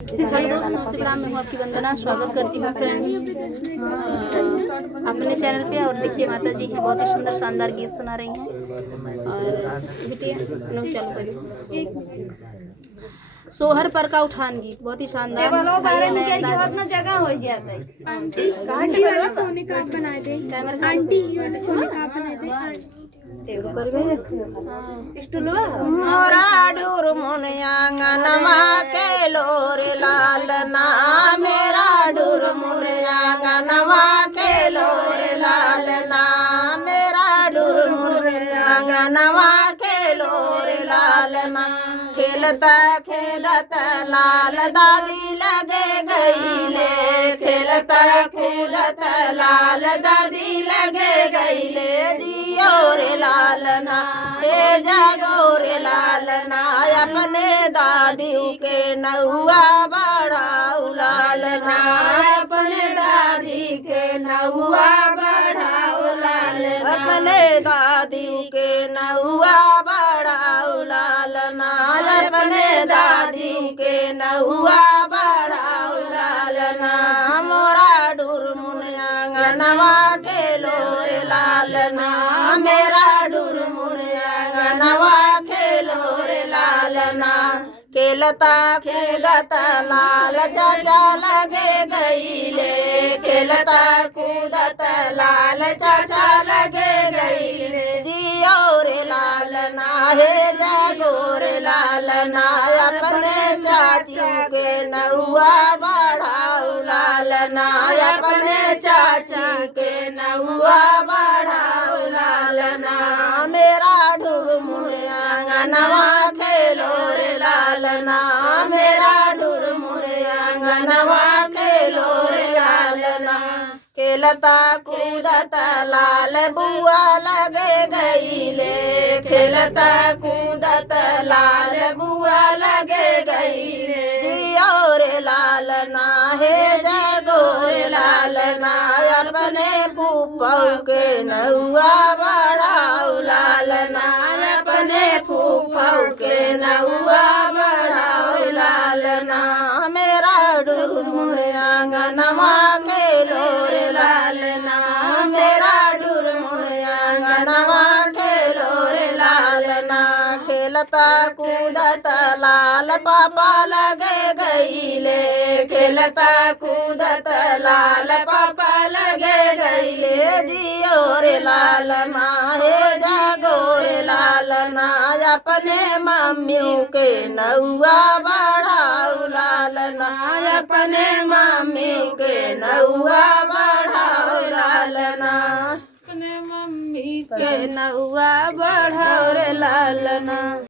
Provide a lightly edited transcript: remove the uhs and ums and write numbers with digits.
हेलो दोस्त, नमस्ते, प्रणाम। मैं हूँ आपकी वंदना। स्वागत करती हूँ फ्रेंड्स अपने चैनल पे। और देखिए माता जी हैं, बहुत ही सुंदर शानदार गीत सुना रही हैं। और बेटिए नो चालू करिए। सोहर पर का उठान गीत बहुत ही शानदार बारे में क्या अपना जगह हो जाता है। आंटी वाला सोने का आप बनाए थे, कैमरा आंटी वाला सोने का आप बनाए थे। मोरा डूर मुनियांगनमा के लोर लालना, मेरा डूर मुनियांगनमा के लोर लालना, मेरा डूर मुनियांगनमा के लोर लालना। खेलता खेलत लाल दादी लगे गईले, खेलता खेलत लाल दादी लगे गईले। जियो रे लालना हे जागो रे लालना, अपने दादी के नौआ बढ़ाऊ लालना, अपने दादी के नौआ बढ़ाऊ लालना, अपने दादी के नौआ बढ़ाऊ लालना, अपने दादी के नौआ बढ़ाऊ लालना। मोरा डूर मुनियांगनवा के लोर लालना, मेरा डूर मुनियांगनवा के लोर लालना। खेलता कूदत लाल चाचा लगे गईले, खेलता कूदत लाल चाचा लगे गईले। जियो रे लालना हे जागो रे लालना, अपने चाचू के नौआ बढ़ाऊ लालना, अपने चाची के नौआ बढ़ाऊ लालना। मेरा डूर मुनियांगनवा खेलो रे लालना, मेरा डूर मुनियांगनवा खेलो रे लालना। खेलता कूदत लाल बुआ लगे गईले, खेलता कूदत लाल बुआ लगे गईले। जियो रे लालना हे जागो रे लालना, अपने फूफाऊ के नौआ बढ़ाऊ लालना, अपने फूफाऊ के नौआ बढ़ाऊ लालना। मेरा डूर मुनियांगनवा के लोर लालना, मेरा डूर मुनियांगनवा के लोर लालना। खेलता कूदत लाल पापा लगे गईले, खेलता कूदत लाल पापा लगे गईले। जियो रे लालना हे जागो रे लालना, अपने मम्मियों के नौआ बढ़ाऊ लालना, अपने मम्मी के नौआ बढ़ाऊ लालना, अपने मम्मी के नौआ बढ़ाऊ रे लालना।